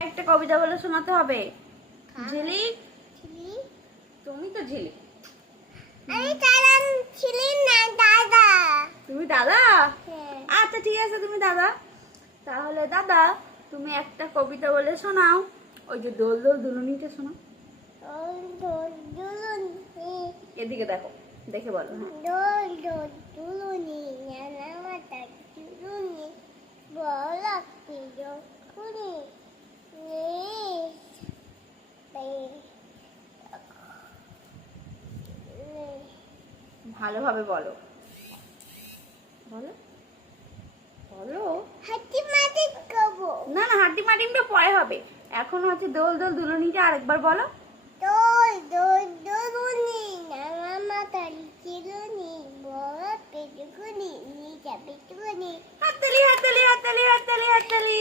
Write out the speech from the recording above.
একটা কবিতা বলে শোনাতে হবে। ঝিলিক, তুমি তো ঝিলিক। তুমি দাদা? আচ্ছা ঠিক আছে, তুমি দাদা। তাহলে দাদা, তুমি একটা কবিতা বলে শোনাও। ওই যে দোল দোল দুলুনিটা শোনাও। এদিকে দেখো, দেখে বলো। দোল দোল দুলুনি নানা মাতা দুলুনি বলাকে যখনি ভালোভাবে বলো, বলো বলো। হাতি মাটি খাবো। না না, হাড্ডি মাটিমটা পরে হবে। এখন হচ্ছে দোল দোল দুলুনিটা আরেকবার বলো। দোল দোল দুলুনি নানা মাতা দুলুনি বলাকে যখনি নিয়ে যাবে দুলুনি। হাততালি হাততালি হাততালি হাততালি হাততালি।